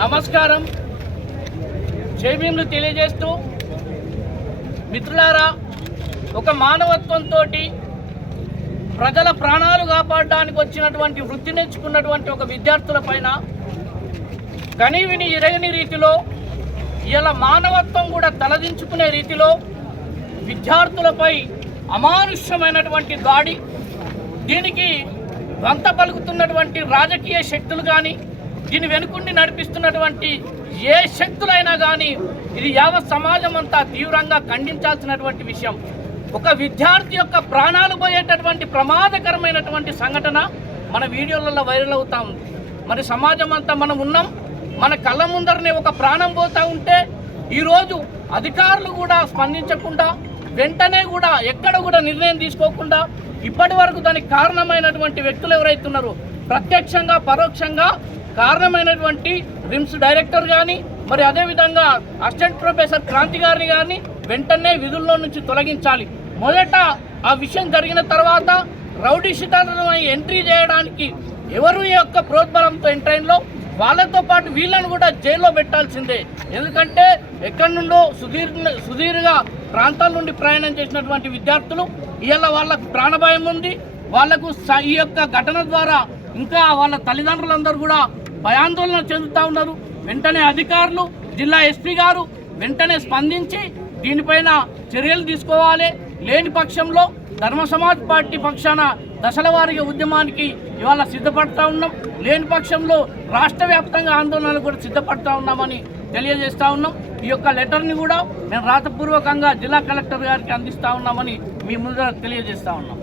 నమస్కారం. జైభీములు తెలియజేస్తూ మిత్రులారా ఒక మానవత్వంతో ప్రజల ప్రాణాలు కాపాడడానికి వచ్చినటువంటి వృత్తి నేర్చుకున్నటువంటి ఒక విద్యార్థుల పైన కనీవిని ఎరగని రీతిలో ఇలా మానవత్వం కూడా తలదించుకునే రీతిలో విద్యార్థులపై అమానుష్యమైనటువంటి దాడి దీనికి వంత పలుకుతున్నటువంటి రాజకీయ శక్తులు కానీ దీని వెనుకుండి నడిపిస్తున్నటువంటి ఏ శక్తులైనా కానీ ఇది యావత్ సమాజం అంతా తీవ్రంగా ఖండించాల్సినటువంటి విషయం. ఒక విద్యార్థి యొక్క ప్రాణాలు పోయేటటువంటి ప్రమాదకరమైనటువంటి సంఘటన మన వీడియోలలో వైరల్ అవుతా ఉంది. మరి సమాజం అంతా మనం ఉన్నాం మన కళ్ళ ముందరనే ఒక ప్రాణం పోతా ఉంటే ఈరోజు అధికారులు కూడా స్పందించకుండా వెంటనే కూడా ఎక్కడ కూడా నిర్ణయం తీసుకోకుండా ఇప్పటి వరకు దానికి కారణమైనటువంటి వ్యక్తులు ఎవరైతున్నారో ప్రత్యక్షంగా పరోక్షంగా కారణమైనటువంటి రిమ్స్ డైరెక్టర్ కానీ మరి అదేవిధంగా అసిస్టెంట్ ప్రొఫెసర్ క్రాంతి గారిని కానీ వెంటనే విధుల్లో నుంచి తొలగించాలి. మొదట ఆ విషయం జరిగిన తర్వాత రౌడీ ఎంట్రీ చేయడానికి ఎవరు ఈ యొక్క ప్రోద్బలంతో ఎంట్రైన్లో వాళ్ళతో పాటు వీళ్ళను కూడా జైల్లో పెట్టాల్సిందే. ఎందుకంటే ఎక్కడి నుండో సుదీర్ సుదీర్ఘ ప్రాంతాల నుండి ప్రయాణం చేసినటువంటి విద్యార్థులు ఇవాళ వాళ్ళకు ప్రాణభయం ఉంది. వాళ్ళకు ఈ యొక్క ఘటన ద్వారా ఇంకా వాళ్ళ తల్లిదండ్రులందరూ కూడా భయాందోళన చెందుతా ఉన్నారు. వెంటనే అధికారులు జిల్లా ఎస్పీ గారు వెంటనే స్పందించి దీనిపైన చర్యలు తీసుకోవాలి. లేని పక్షంలో ధర్మ సమాజ్ పార్టీ పక్షాన దశల వారిగా ఉద్యమానికి ఇవాళ సిద్ధపడతా ఉన్నాం. లేని పక్షంలో రాష్ట్ర వ్యాప్తంగా ఆందోళనలు కూడా సిద్ధపడతా ఉన్నామని తెలియజేస్తా ఉన్నాం. ఈ యొక్క లెటర్ని కూడా మేము రాతపూర్వకంగా జిల్లా కలెక్టర్ గారికి అందిస్తా ఉన్నామని మీ ముందర తెలియజేస్తా ఉన్నాం.